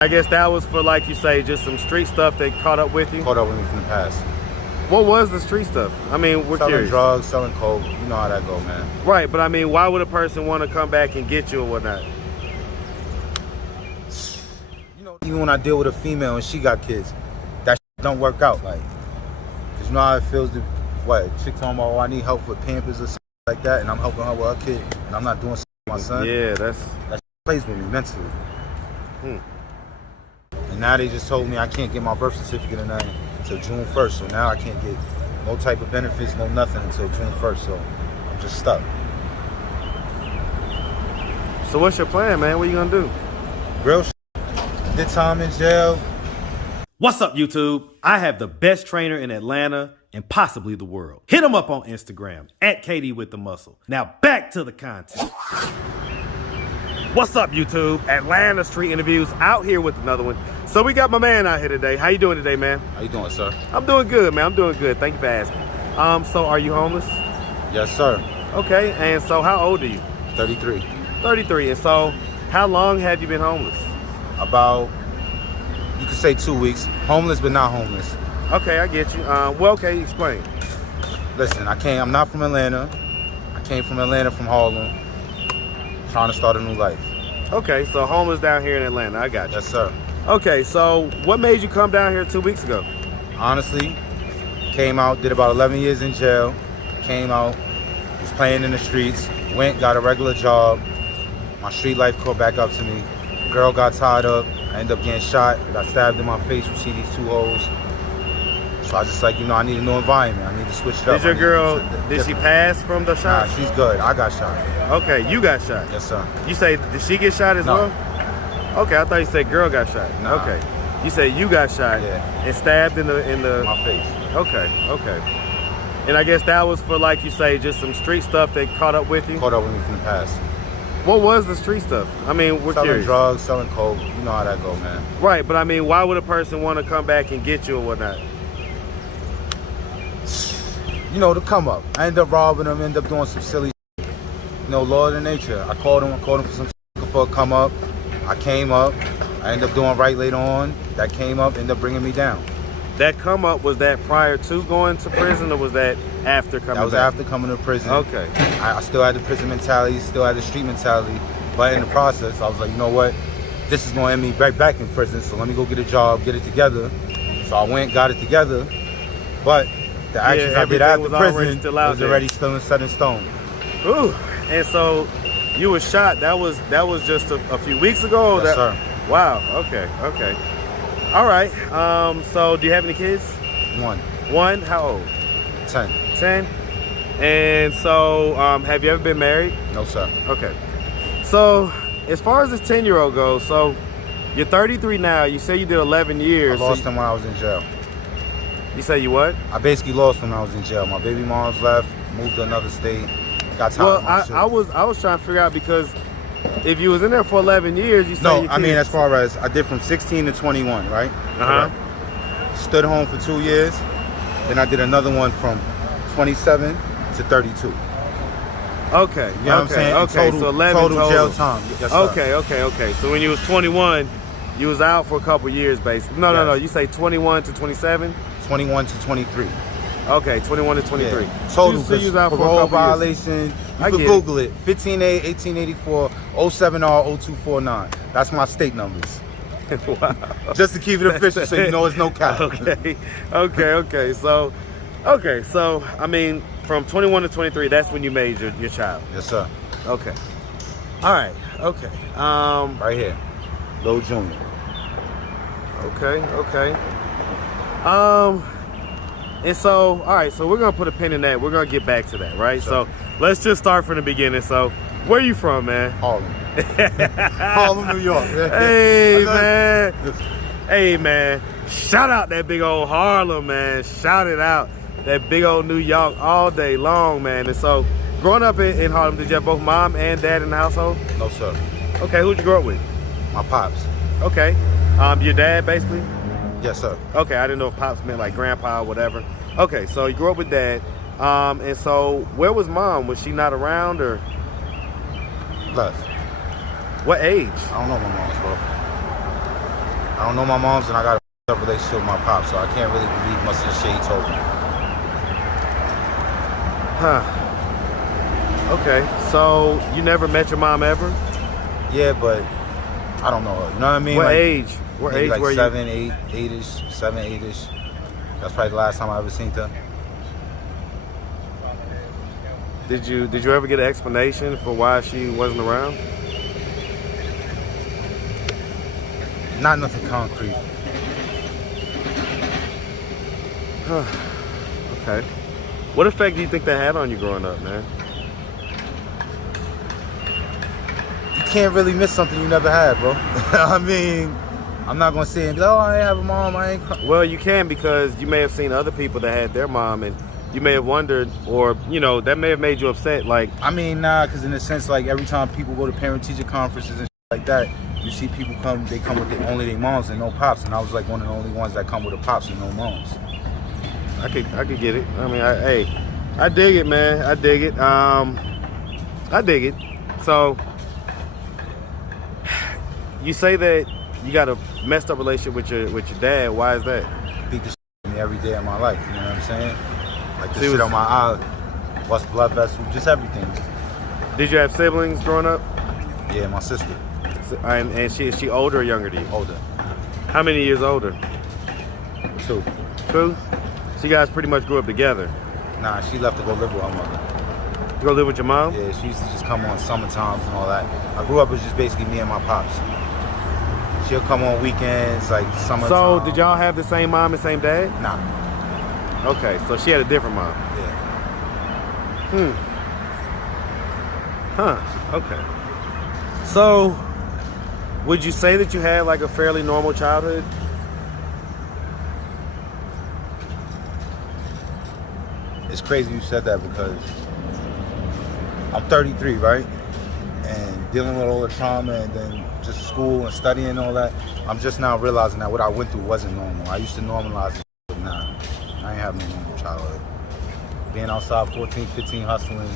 I guess that was for, like you say, just some street stuff that caught up with you? Caught up with me from the past. What was the street stuff? I mean, we're selling curious. Drugs, selling coke. You know how that go, man. Right, but I mean, why would a person want to come back and get you or whatnot? You know, even when I deal with a female and she got kids, that shit don't work out. Like, cause you know how it feels to, what, chick talking about, oh, I need help with Pampers or something like that, and I'm helping her with her kid, and I'm not doing something with my son. Yeah, that plays with me mentally. And now they just told me I can't get my birth certificate or nothing until June 1st. So now I can't get no type of benefits, no nothing until June 1st. So I'm just stuck. So what's your plan, man? What you gonna do? Real shit. Did time in jail. What's up, YouTube? I have the best trainer in Atlanta and possibly the world. Hit him up on Instagram at KD with the Muscle. Now back to the content. What's up, YouTube? Atlanta Street Interviews out here with another one. So we got my man out here today. How you doing today, man? How you doing, sir? I'm doing good, man. I'm doing good. Thank you for asking. So are you homeless? Yes, sir. Okay, and so how old are you? 33. 33. And so how long have you been homeless? About, you could say 2 weeks. Homeless, but not homeless. Okay, I get you. Well, okay, explain. Listen, I'm not from Atlanta. I came from Atlanta, from Harlem. Trying to start a new life. Okay, so homeless down here in Atlanta. I got you. Yes, sir. Okay, so what made you come down here 2 weeks ago? Honestly, came out, did about 11 years in jail. Came out, was playing in the streets, went, got a regular job. My street life caught back up to me. Girl got tied up. I ended up getting shot. I got stabbed in my face. You see these 2 holes. So I just like, you know, I need a new environment. I need to switch it up. Did your girl, did she pass from the shot? Nah, she's good. I got shot. Okay, you got shot. Yes, sir. You say, did she get shot as No. well? Okay, I thought you said girl got shot. Nah. Okay. You said you got shot and stabbed in the my face. Okay, okay. And I guess that was for, like you say, just some street stuff that caught up with you? Caught up with me from the past. What was the street stuff? I mean, we're selling curious. Drugs, selling coke. You know how that go, man. Right, but I mean, why would a person want to come back and get you or whatnot? You know, the come up. I end up robbing them, end up doing some silly shit. You know, law of nature. I called him for some shit for a come up. I came up. I ended up doing right later on. That came up, ended up bringing me down. That come up, was that prior to going to prison or was that after coming back? That was after coming to prison. Okay. I still had the prison mentality, still had the street mentality. But in the process, I was like, you know what? This is going to end me right back in prison, so let me go get a job, get it together. So I went, got it together. But the actions I did after prison was already still set in stone. Ooh, and so you were shot. That was just a few weeks ago. Yes, sir. Wow. Okay. Okay. All right. So do you have any kids? One. One. How old? 10. 10. And so, have you ever been married? No, sir. Okay. So, as far as this 10-year-old goes, so you're 33 now. You say you did 11 years. I lost him when I was in jail. You say you what? I basically lost him when I was in jail. My baby mom's left, moved to another state, got tired of my shit. I was trying to figure out, because if you was in there for 11 years, you say no, I mean, as far as I did from 16 to 21, right? Stood home for 2 years. Then I did another one from 27 to 32. Okay. You know what I'm saying? Okay. So 11 total jail time. Yes, sir. Okay. So when you was 21, you was out for a couple years, basically. No. You say 21 to 27? 21 to 23. Okay, 21 to 23. Yeah. Total, so you was out for a parole couple violation. Years. You can Google it. 15A, 1884, 07R, 0249. That's my state numbers. Wow. Just to keep it official, so you know it's no cap. Okay. So I mean, from 21 to 23, that's when you made your child. Yes, sir. Okay. All right. Okay. Right here, Lil Junior. Okay. And so, all right, so we're gonna put a pin in that. We're gonna get back to that, right? Sure. So let's just start from the beginning. So where are you from, man? Harlem. Harlem, New York. Hey man, shout out that big old Harlem, man. Shout it out. That big old New York all day long, man. And so growing up in Harlem, did you have both mom and dad in the household? No, sir. Okay, who'd you grow up with? My pops. Okay. Your dad, basically? Yes, sir. Okay, I didn't know if pops meant like grandpa or whatever. Okay, so you grew up with dad. And so where was mom? Was she not around or? Left. What age? I don't know my mom's, bro. I don't know my mom's, and I got a relationship with my pops, so I can't really believe much of the shit he told me. Huh. Okay. So you never met your mom ever? Yeah, but I don't know her. You know what I mean? What like, age? What age like were you? 7, 8, 8-ish, 7, 8-ish. That's probably the last time I ever seen her. Did you ever get an explanation for why she wasn't around? Not nothing concrete. Okay. What effect do you think that had on you growing up, man? You can't really miss something you never had, bro. I mean, I'm not gonna say, oh, I ain't have a mom, I ain't. Well, you can, because you may have seen other people that had their mom, and you may have wondered, or that may have made you upset. Like, I mean, nah, because in a sense, like every time people go to parent-teacher conferences and shit like that, you see people they come with only their moms and no pops, and I was like one of the only ones that come with a pops and no moms. I could get it. I mean, I dig it, man. I dig it. I dig it. So, you say that you got a messed up relationship with your dad. Why is that? Beat the shit out of me every day of my life. You know what I'm saying? Like the shit on my eye, bust blood vessel, just everything. Did you have siblings growing up? Yeah, my sister. And is she older or younger than you? Older. How many years older? 2. 2? So you guys pretty much grew up together? Nah, she left to go live with her mother. You go live with your mom? Yeah, she used to just come on summer times and all that. I grew up as just basically me and my pops. She'll come on weekends, like summertime. So did y'all have the same mom and same dad? Nah. Okay, so she had a different mom. Yeah. Huh, okay. So, would you say that you had like a fairly normal childhood? It's crazy you said that because I'm 33, right? And dealing with all the trauma and then just school and studying and all that, I'm just now realizing that what I went through wasn't normal. I used to normalize it, but nah, I ain't having no normal childhood. Being outside 14, 15, hustling,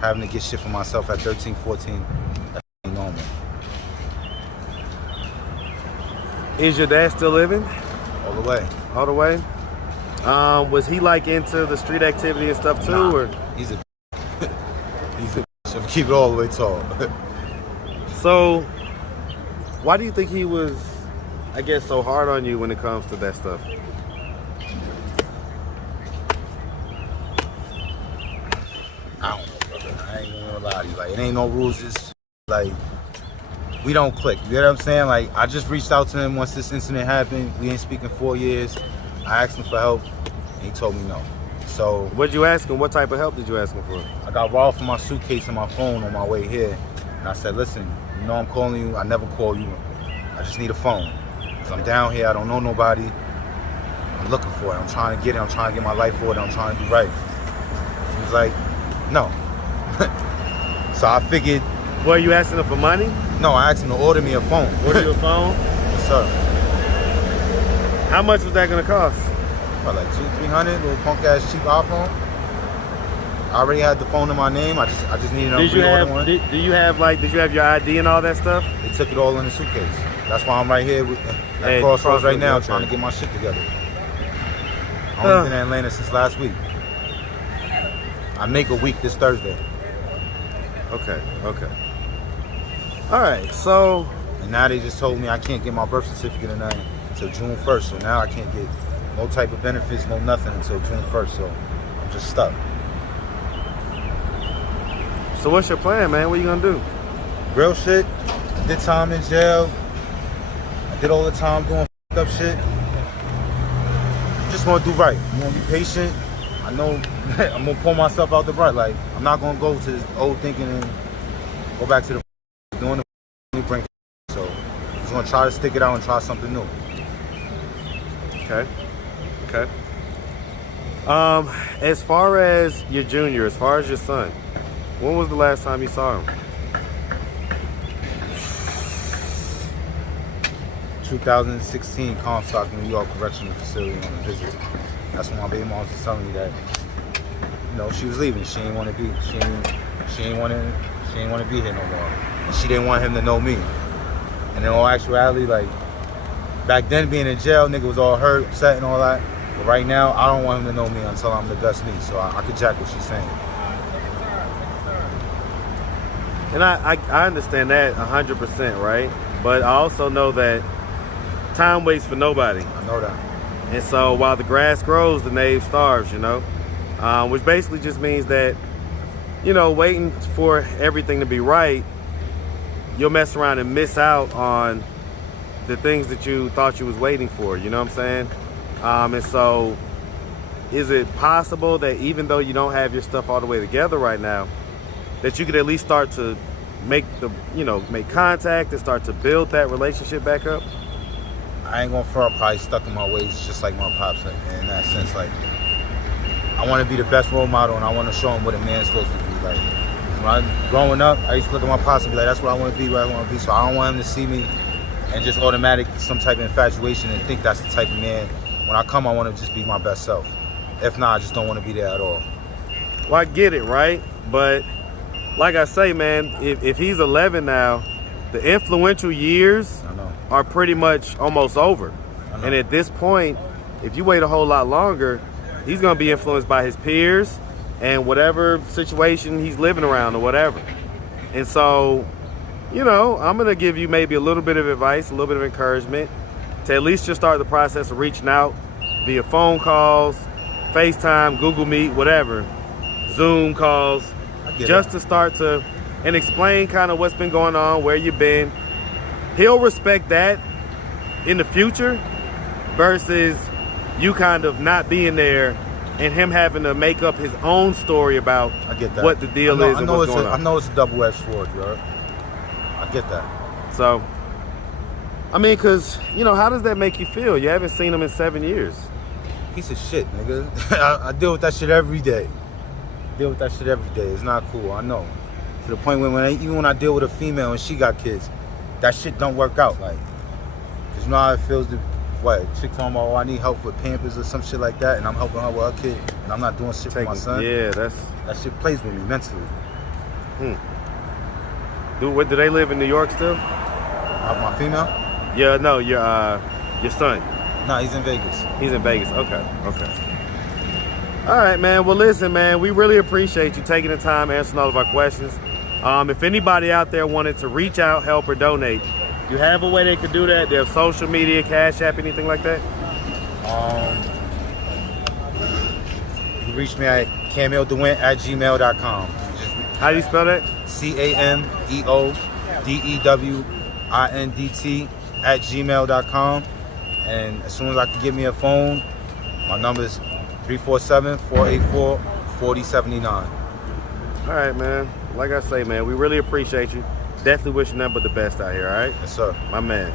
having to get shit for myself at 13, 14, that ain't normal. Is your dad still living? All the way. All the way? Was he like into the street activity and stuff too? Nah, or he's a so keep it all the way tall. So, why do you think he was, I guess, so hard on you when it comes to that stuff? I don't know, brother. I ain't gonna lie to you. Like, it ain't no rules. It's like, we don't click. You know what I'm saying? Like, I just reached out to him once this incident happened. We ain't speaking 4 years. I asked him for help, and he told me no. So, What'd you ask him? What type of help did you ask him for? I got robbed from my suitcase and my phone on my way here. And I said, listen, you know I'm calling you. I never call you. I just need a phone. Because I'm down here. I don't know nobody. I'm looking for it. I'm trying to get it. I'm trying to get my life for it. I'm trying to do right. He was like, no. So I figured. Were you asking him for money? No, I asked him to order me a phone. Order you a phone? Yes, sir. How much was that gonna cost? What, like $200-300, little punk ass cheap iPhone. I already had the phone in my name. I just needed a reorder one. Did you have your ID and all that stuff? They took it all in the suitcase. That's why I'm right here at Crossroads right now, trying to get my shit together. I've only been in Atlanta since last week. I make a week this Thursday. Okay. All right, so. And now they just told me I can't get my birth certificate or nothing until June 1st. So now I can't get no type of benefits, no nothing until June 1st. So I'm just stuck. So what's your plan, man? What are you gonna do? Real shit. I did time in jail. I did all the time doing up shit. Just want to do right. I'm gonna be patient. I know I'm gonna pull myself out the right. Like, I'm not gonna go to this old thinking and go back to the doing the brain. So I'm just gonna try to stick it out and try something new. Okay. As far as your junior, as far as your son, when was the last time you saw him? 2016, Comstock, New York Correctional Facility on a visit. That's when my baby mom was telling me that, she was leaving. She didn't want to be. She didn't want to be here no more. And she didn't want him to know me. And in all actuality, like, Back then, being in jail, nigga was all hurt, upset, and all that. But right now, I don't want him to know me until I'm the best me. So I could jack what she's saying. And I understand that 100%, right? But I also know that time waits for nobody. I know that. And so while the grass grows, the knave starves, you know? Which basically just means that, you know, waiting for everything to be right, you'll mess around and miss out on the things that you thought you was waiting for, you know what I'm saying? And so is it possible that even though you don't have your stuff all the way together right now, that you could at least start to make contact and start to build that relationship back up? I ain't gonna front, probably stuck in my ways just like my pops in that sense. Like, I want to be the best role model, and I want to show him what a man's supposed to be. Like, growing up, I used to look at my pops and be like, that's what I want to be, where I want to be. So I don't want him to see me and just automatic some type of infatuation and think that's the type of man. When I come, I want to just be my best self. If not, I just don't want to be there at all. Well, I get it, right? But like I say, man, if he's 11 now, the influential years are pretty much almost over. And at this point, if you wait a whole lot longer, he's going to be influenced by his peers and whatever situation he's living around or whatever. And so, you know, I'm going to give you maybe a little bit of advice, a little bit of encouragement to at least just start the process of reaching out via phone calls, FaceTime, Google Meet, whatever, Zoom calls, just to start to and explain kind of what's been going on, where you've been. He'll respect that in the future versus you kind of not being there and him having to make up his own story about what the deal is and what's going on. I know it's a double-edged sword, bro. I get that. So, I mean, because, you know, how does that make you feel? You haven't seen him in 7 years. Piece of shit, nigga. I deal with that shit every day. It's not cool, I know. To the point where even when I deal with a female and she got kids, that shit don't work out. Like, cause you know how it feels to, chick talking about, oh, I need help with Pampers or some shit like that, and I'm helping her with her kid, and I'm not doing shit for my son. Yeah, that shit plays with me mentally. Do they live in New York still? My female? Yeah, no, your son. No, he's in Vegas. He's in Vegas. Okay. All right, man. Well, listen, man, we really appreciate you taking the time answering all of our questions. If anybody out there wanted to reach out, help, or donate, you have a way they could do that? They have social media, Cash App, anything like that? You can reach me at cameodewint@gmail.com. How do you spell that? CameoDewindt@gmail.com. And as soon as I can give me a phone, my number is 347-484-4079. All right, man. Like I say, man, we really appreciate you. Definitely wishing nothing but the best out here, all right? Yes, sir. My man.